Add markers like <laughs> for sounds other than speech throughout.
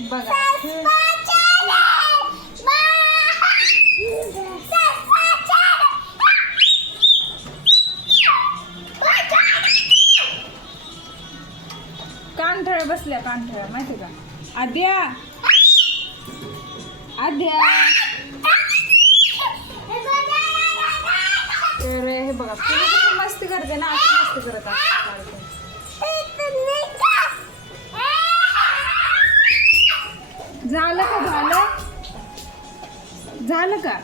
बघा. कानठळ्या बसल्या कानठळ्या माहिती का? आद्या. आद्या. तर हे बघा मस्ती करते ना मस्ती करत असते. झालं का झालं? झालं का?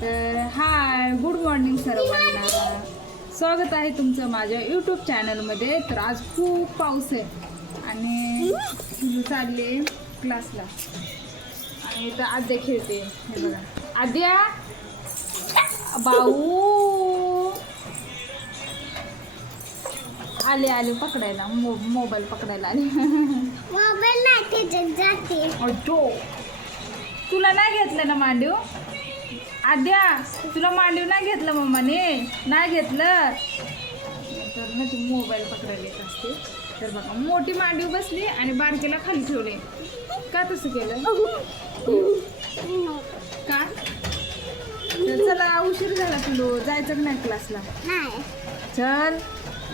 तर हाय गुड मॉर्निंग सर्वांना. स्वागत आहे तुमचं माझ्या यूट्यूब चॅनलमध्ये. तर आज खूप पाऊस आहे आणि चालले क्लासला. आणि इथं आद्या खेळते. हे बघा. आद्या? बाऊ. आले आले पकडायला. मो मोबाईल पकडायला आले. मोबाईल नाही त्याच्यात जाते. अजो. तुला नाही घेतलं ना मांडीव? आद्या तुला मांडीव नाही घेतलं मम्माने? नाही घेतलं? तर ना ती मोबाईल पकडायला येत असते. तर बघा मोठी मांडीव बसली आणि बारकीला खाली ठेवले का तसं केलं? <laughs> का? तर चला उशीर झाला तुलो. जायचं का नाही क्लासला नाही. चल.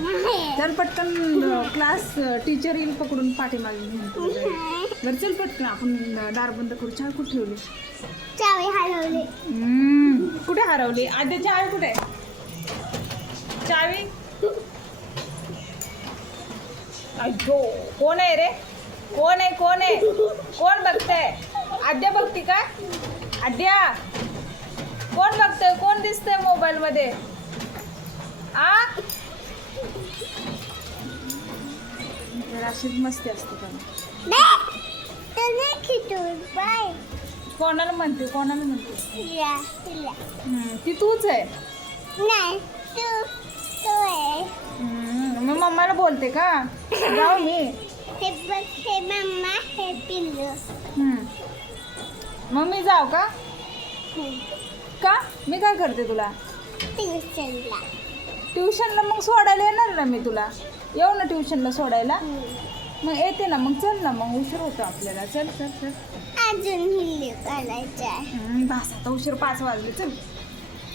नाही. चल पटकन क्लास टीचर येईल पकडून पाठीमागे घेऊन तुला. बरं चल पटकन आपण दार बंद करू. चाय कुठे ठेवली? चावी हम्म, कुठे हरवली? आद्या चावी कुठे? आहे? चावी? अय्यो कोण आहे रे? कोण आहे कोण आहे? कोण बघतंय? आद्या बघती का? आद्या! कोण बघतंय? कोण दिसतंय मोबाईल मध्ये आ? तर अशीच मस्ती असते बाय. कोणाला म्हणते? कोणाला म्हणते? ती तूच आहे. नाही तू तू आहे. हम्म, मी मम्माला बोलते का? जाऊ मी. हे बघ हे मम्मा हे पिल्लू. हम्म. मग मी जाऊ का? का? मी काय करते तुला? ट्युशनला. ट्युशनला मग सोडायला येणार ना मी तुला? येऊ ना ट्युशनला सोडायला? मग येते ना मग चल ना मग उशीर होतो आपल्याला. चल चल चल. अजून हिल्ली करायचं आहे. हम्म, बस आता उशीर पाच वाजले. चल.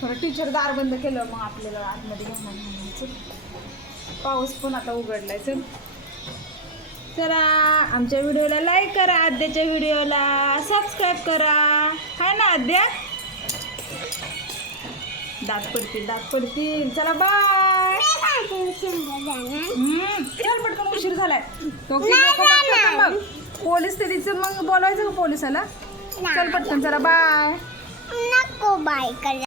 थोडं टीचर दार बंद केलं मग आपल्याला आतमध्ये नाही चल. पाऊस पण आता उघडलाय. चल. चला आमच्या व्हिडिओला लाईक करा. आद्याच्या व्हिडिओला सबस्क्राईब करा. हाय ना आद्या? दात पडतील दात पडतील. चला बाय चल पटकन उशीर झालाय. तो मग. पोलीस ते तिचं मग बोलवायचं का पोलिसाला? चल पटकन चला बाय नको बाय करा